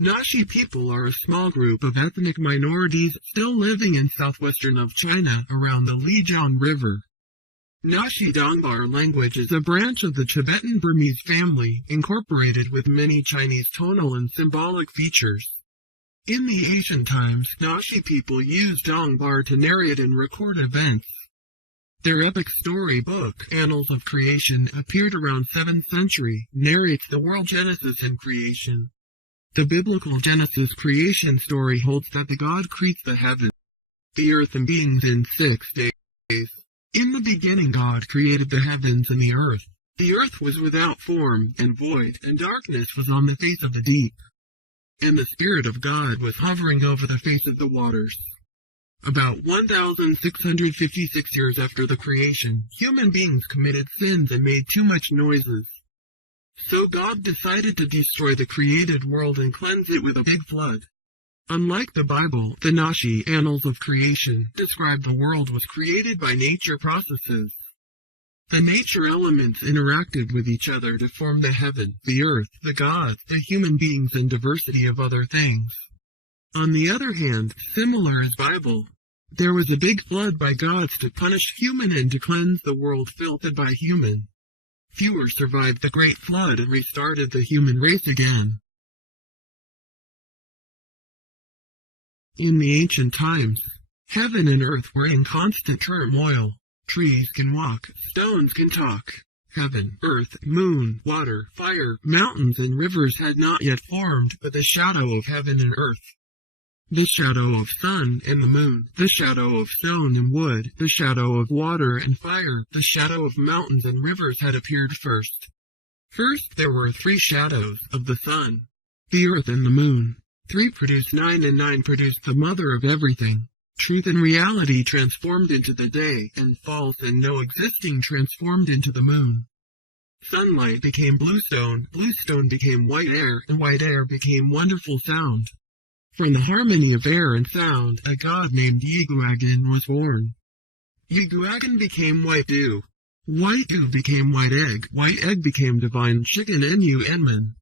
Naxi people are a small group of ethnic minorities still living in southwestern of China around the Lijiang River. Naxi Dongba language is a branch of the Tibetan-Burmese family, incorporated with many Chinese tonal and symbolic features. In the ancient times, Naxi people used Dongba to narrate and record events. Their epic story book, Annals of Creation, appeared around 7th century, narrates the world Genesis and creation. The biblical Genesis creation story holds that the God creates the heavens, the earth and beings in 6 days. In the beginning God created the heavens and the earth. The earth was without form and void, and darkness was on the face of the deep. And the Spirit of God was hovering over the face of the waters. About 1,656 years after the creation, human beings committed sins and made too much noises. So God decided to destroy the created world and cleanse it with a big flood. Unlike the Bible, the Naxi Annals of Creation describe the world was created by nature processes. The nature elements interacted with each other to form the heaven, the earth, the gods, the human beings, and diversity of other things. On the other hand, similar as Bible, there was a big flood by gods to punish human and to cleanse the world filthed by human. Fewer survived the great flood and restarted the human race again. In the ancient times, heaven and earth were in constant turmoil. Trees can walk, stones can talk. Heaven, earth, moon, water, fire, mountains, and rivers had not yet formed, but the shadow of heaven and earth. The shadow of sun and the moon, the shadow of stone and wood, the shadow of water and fire, the shadow of mountains and rivers had appeared first. First there were 3 shadows of the sun, the earth and the moon. 3 produced 9 and 9 produced the mother of everything. Truth and reality transformed into the day, and false and no existing transformed into the moon. Sunlight became bluestone became white air, and white air became wonderful sound. From the harmony of air and sound, a god named Yiguagan was born. Yiguagan became white dew. White dew became white egg became divine chicken Enyu Enman.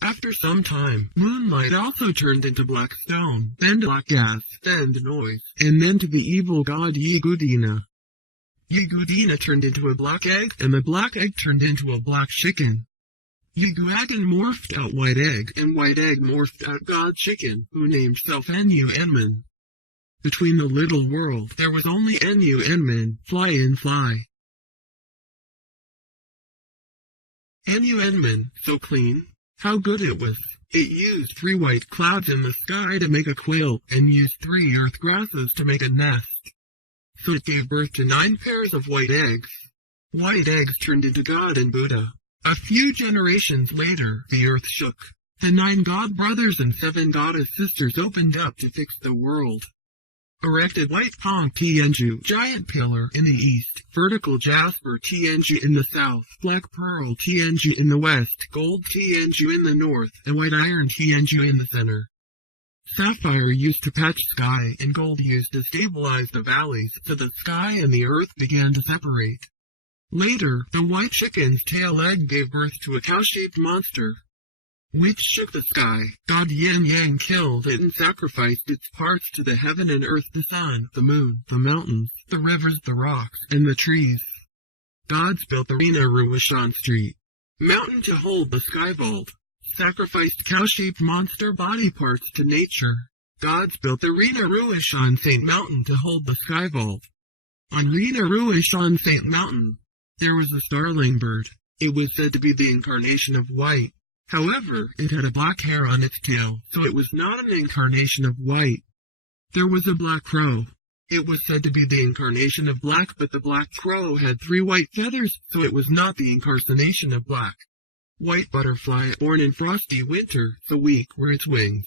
After some time, moonlight also turned into black stone, then to black gas, then to noise, and then to the evil god Yigudina. Yigudina turned into a black egg, and the black egg turned into a black chicken. Yiguagan morphed out white egg, and white egg morphed out god chicken, who named self Enyu Enman. Between the little world, there was only Enyu Enman, fly in fly. Enyu Enman, so clean. How good it was. It used 3 white clouds in the sky to make a quail, and used 3 earth grasses to make a nest. So it gave birth to 9 pairs of white eggs. White eggs turned into God and Buddha. A few generations later, the earth shook. The 9 god brothers and 7 goddess sisters opened up to fix the world. Erected white Pong Tianju, giant pillar in the east, vertical jasper Tianju in the south, black pearl Tianju in the west, gold Tianju in the north, and white iron Tianju in the center. Sapphire used to patch sky, and gold used to stabilize the valleys, so the sky and the earth began to separate. Later, the white chicken's tail egg gave birth to a cow-shaped monster, which shook the sky. God Yin Yang killed it and sacrificed its parts to the heaven and earth, the sun, the moon, the mountains, the rivers, the rocks, and the trees. Gods built the Rina Ruishan Street mountain to hold the sky vault, sacrificed cow-shaped monster body parts to nature. Gods built the Rina Ruishan Saint Mountain to hold the sky vault. On Rina Ruishan Saint Mountain, there was a starling bird. It was said to be the incarnation of white. However, it had a black hair on its tail, so it was not an incarnation of white. There was a black crow. It was said to be the incarnation of black, but the black crow had 3 white feathers, so it was not the incarnation of black. White butterfly, born in frosty winter, so weak were its wings.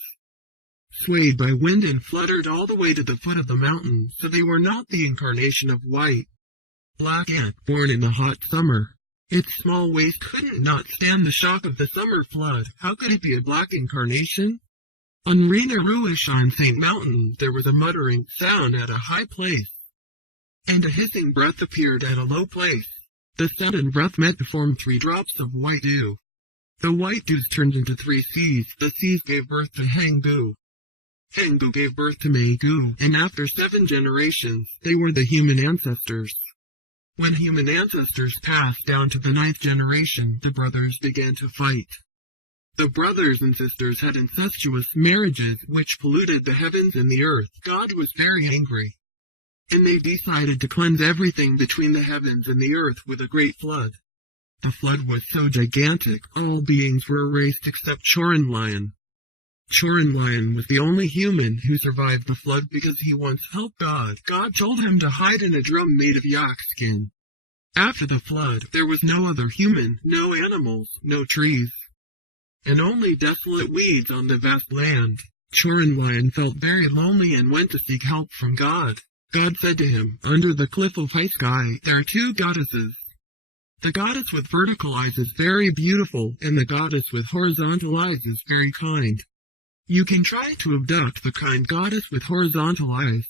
Swayed by wind and fluttered all the way to the foot of the mountain, so they were not the incarnation of white. Black ant, born in the hot summer. Its small waist couldn't not stand the shock of the summer flood. How could it be a black incarnation? On Rina Ruishan Saint Mountain there was a muttering sound at a high place, and a hissing breath appeared at a low place. The sound and breath met to form 3 drops of white dew. The white dews turned into 3 seas. The seas gave birth to Hanggu. Hanggu gave birth to Meigu, and after 7 generations, they were the human ancestors. When human ancestors passed down to the 9th generation, the brothers began to fight. The brothers and sisters had incestuous marriages which polluted the heavens and the earth. God was very angry, and they decided to cleanse everything between the heavens and the earth with a great flood. The flood was so gigantic, all beings were erased except Chorin Lion. Chorin Lion was the only human who survived the flood because he once helped God. God told him to hide in a drum made of yak skin. After the flood, there was no other human, no animals, no trees, and only desolate weeds on the vast land. Chorin Lion felt very lonely and went to seek help from God. God said to him, "Under the cliff of High Sky, there are 2 goddesses. The goddess with vertical eyes is very beautiful, and the goddess with horizontal eyes is very kind. You can try to abduct the kind goddess with horizontal eyes,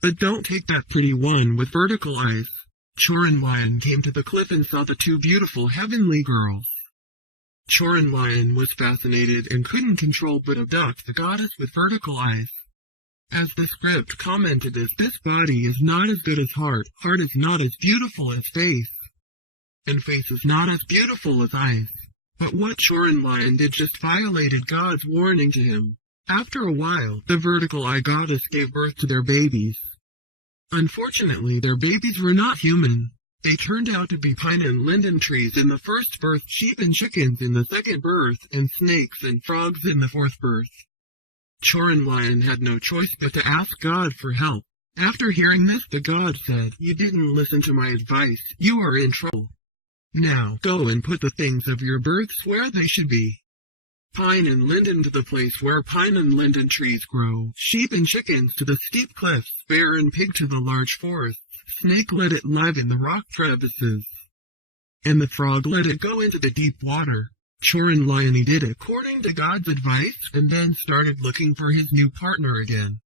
but don't take that pretty one with vertical eyes." Chorin Lion came to the cliff and saw the 2 beautiful heavenly girls. Chorin Lion was fascinated and couldn't control but abduct the goddess with vertical eyes. As the script commented, this body is not as good as heart is not as beautiful as face, and face is not as beautiful as eyes. But what Chorin Lion did just violated God's warning to him. After a while, the vertical eye goddess gave birth to their babies. Unfortunately, their babies were not human. They turned out to be pine and linden trees in the first birth, sheep and chickens in the second birth, and snakes and frogs in the 4th birth. Chorin Lion had no choice but to ask God for help. After hearing this, the god said, "You didn't listen to my advice. You are in trouble. Now, go and put the things of your births where they should be. Pine and linden to the place where pine and linden trees grow, sheep and chickens to the steep cliffs, bear and pig to the large forests, snake let it live in the rock crevices, and the frog let it go into the deep water." Chorin Lion did according to God's advice, and then started looking for his new partner again.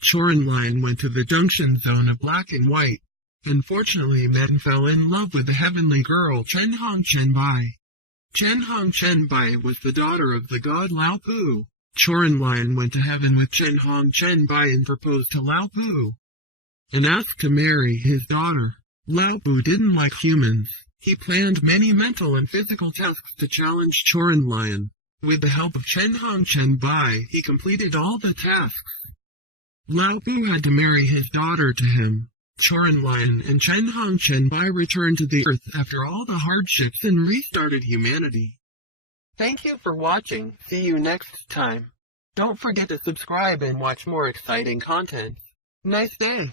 Chorin Lion went to the junction zone of black and white. Unfortunately, met and fell in love with the heavenly girl Chen Hong Chen Bai. Chen Hong Chen Bai was the daughter of the god Lao Pu. Chorin Lion went to heaven with Chen Hong Chen Bai and proposed to Lao Pu, and asked to marry his daughter. Lao Pu didn't like humans. He planned many mental and physical tasks to challenge Chorin Lion. With the help of Chen Hong Chen Bai, he completed all the tasks. Lao Pu had to marry his daughter to him. Chorin Lion and Chen Hong Chen Bai returned to the earth after all the hardships and restarted humanity. Thank you for watching. See you next time. Don't forget to subscribe and watch more exciting content. Nice day.